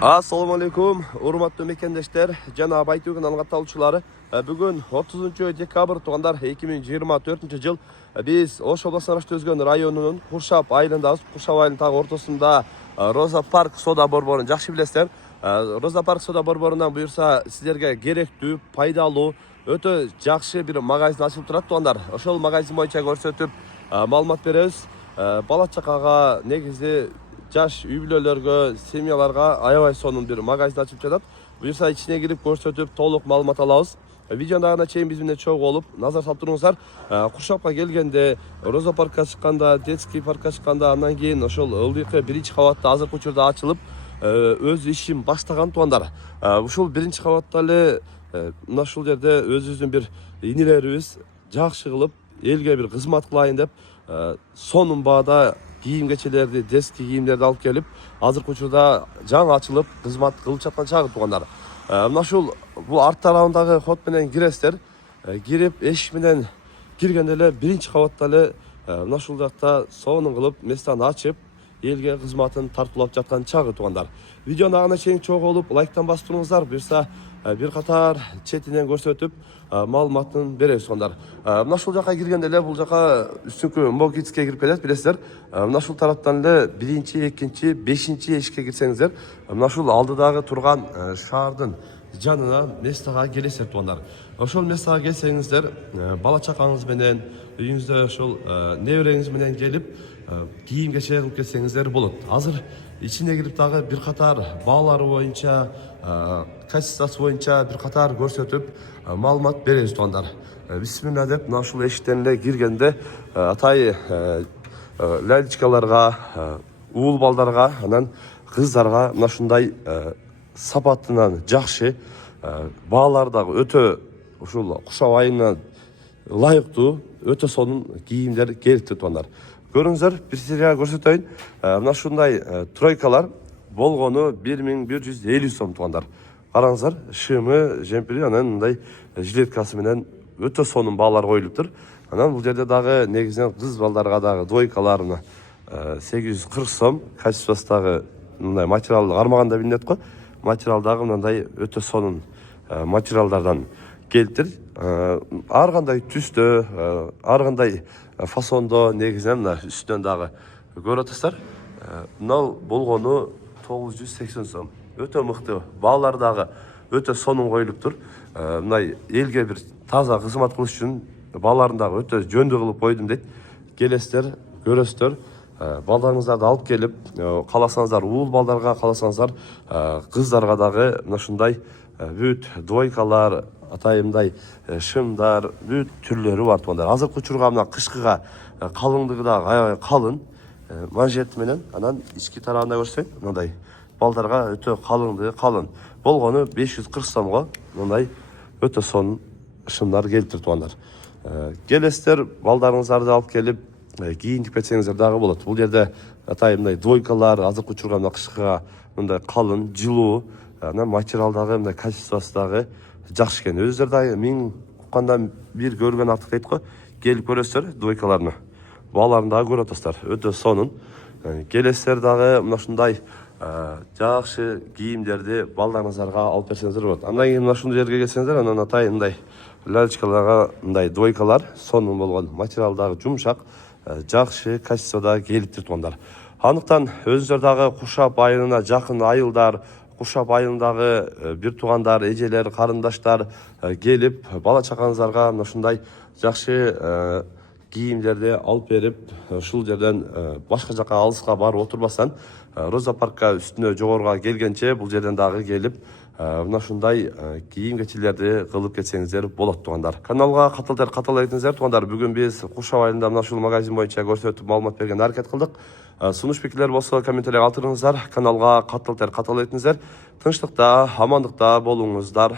Assalamu alaikum, урматтуу мекендештер жана Байтуу каналына катталуучулары. Бүгүн 30 декабрь туугандар 2024 жыл. Биз Ош областына караштуу Өзгөн районунун Куршап айылындабыз. Куршап айылынын тагы ортосунда Роза парк сода борборун жакшы билесиздер. Роза парк сода борборунан буюрса сиздерге керектүү, пайдалуу, өтө жакшы бир магазин ачылып турат туугандар. Ошол магазин боюнча көрсөтүп маалымат беребиз. Бала чакага негизи жаш үй бүлөлөргө, семьяларга аябай сонун бир магазин ачып жатат. Буюрса ичине кирип көрсөтүп толук маалымат алабыз. Видеонун дагына чейин биз менен чогуу болуп назар салып туруңуздар. Куршапка келгенде, Роза паркка чыкканда, детский паркка чыкканда, андан кийин ошол ылдыйкы биринчи кабатта азыркы учурда ачылып, өз ишин баштаган туугандар. Ушул биринчи кабатта эле мына ушул жерде өзүбүздүн бир инилерибиз жакшы кылып элге бир кызмат кылайын деп сонун баада кийим кечелерди, детский кийимдерди алып келип, азыркы учурда жаңы ачылып кызмат кылып жаткан чагы туугандар. Мына ушул бул арт тарабындагы ход менен киресиздер. Кирип эшик менен киргенде эле биринчи кабатта эле мына ушул жакта сонун кылып местаны ачып, элге кызматын тарткылап жаткан чагы туугандар. Видеону агына чейин чогуу болуп лайктан басып туруңуздар. Буюрса бир катар четинен көрсөтүп маалыматын беребиз туугандар. Мына ушул жака киргенде эле бул жака үстүнкү Могицке кирип келет, билесиздер. Мына ушул тараптан эле 1-2, 5 эшикке кирсеңиздер, мына ушул алдыдагы турган шаардын жанына местага келесиздер туугандар. Ошол местага келсеңиздер, бала чакаңыз менен, үйүңүздө ошол небереңиз менен келип кийим кече кылып келсеңиздер болот. Азыр ичине кирип дагы бир катар баалары боюнча, качествосы боюнча бир катар көрсөтүп маалымат беребиз туугандар. Бисмилла деп мына ушул эшиктен эле киргенде атай лялечкаларга, уул балдарга, анан кыздарга мына ушундай сапатынан жакшы, баалары дагы өтө ушул Куршап айылына ылайыктуу, өтө сонун кийимдер келиптир туугандар. Көрүңүздөр, бир сизге көрсөтөйүн. Мына ушундай тройкалар болгону 1150 сом туугандар. Караңыздар, шымы, жемпири, анан мындай жилеткасы менен өтө сонун баалар коюлуптур. Анан бул жерде дагы негизинен кыз балдарга дагы двойкаларына 840 сом, качествосы дагы мындай материалды кармаганда билинет го. Материал дагы мындай өтө сонун материалдардан келиптир. Ар кандай түстө, ар кандай фасондо негизинен мына үстүнөн дагы көрүп атасыздар. Мына болгону 980 сом. Өтө мыкты. Баалар дагы өтө сонун коюлуптур. Мындай элге бир таза кызмат кылыш үчүн бааларын дагы өтө жөндүү кылып койдум дейт. Келесиздер, көрөсүздөр. Балдарыңыздарды алып келип, кааласаңыздар уул балдарга, кааласаңыздар кыздарга дагы мына ушундай бүт двойкалар, атайымдай шымдар, бүт түрлөрү бар туугандар. Азыркы учурга мына кышкыга калыңдыгы дагы аябай калын, манжети менен. Анан ички тарабында көрсөйүн, мындай балдарга өтө калыңдыгы калын. Болгону 540 сомго мындай өтө сонун шымдар келиптир туугандар. Келесиздер, балдарыңыздарды алып келип кийинтип кетсеңиздер дагы болот. Бул жерде атайымдай двойкалар, азыркы учурга мына кышкыга мындай калын, жылуу, анан материал дагы мындай качествосы дагы жакшы экен. Өзүлөр дагы миң уккандан бир көргөн артык дейт го. Келип көрөсүздөр двойкаларына. Бааларын дагы көрүп атасыздар. Өтө сонун. Келесиздер дагы мына ушундай жакшы кийимдерди балдарыңыздарга алып берсеңиздер болот. Андан кийин мына ушул жерге келсеңиздер, анан атай мындай лялечкаларга мындай двойкалар сонун болгон, материал дагы жумшак, жакшы качествода келиптир туугандар. Андыктан өзүңүздөр дагы Куршап айылына жакын айылдар, Куршап айылындагы бир туугандар, эжелер, карындаштар келип, бала чакаңыздарга мына ушундай жакшы кийимдерди алып берип, ушул жерден башка жака алыска барып отурбастан, Роза паркка үстүнө жогоруга келгенче бул жерден дагы келип, мына ушундай кийим кечелерди кылып кетсеңиздер болот туугандар. Каналга катал этиңиздер туугандар. Бүгүн биз Куршап айылында мына ушул магазин боюнча көрсөтүп маалымат берген аракет кылдык. Сунуш пикирлер болсо комментарий калтырыңыздар. Каналга катал этиңиздер. Тынчтыкта, амандыкта болуңуздар.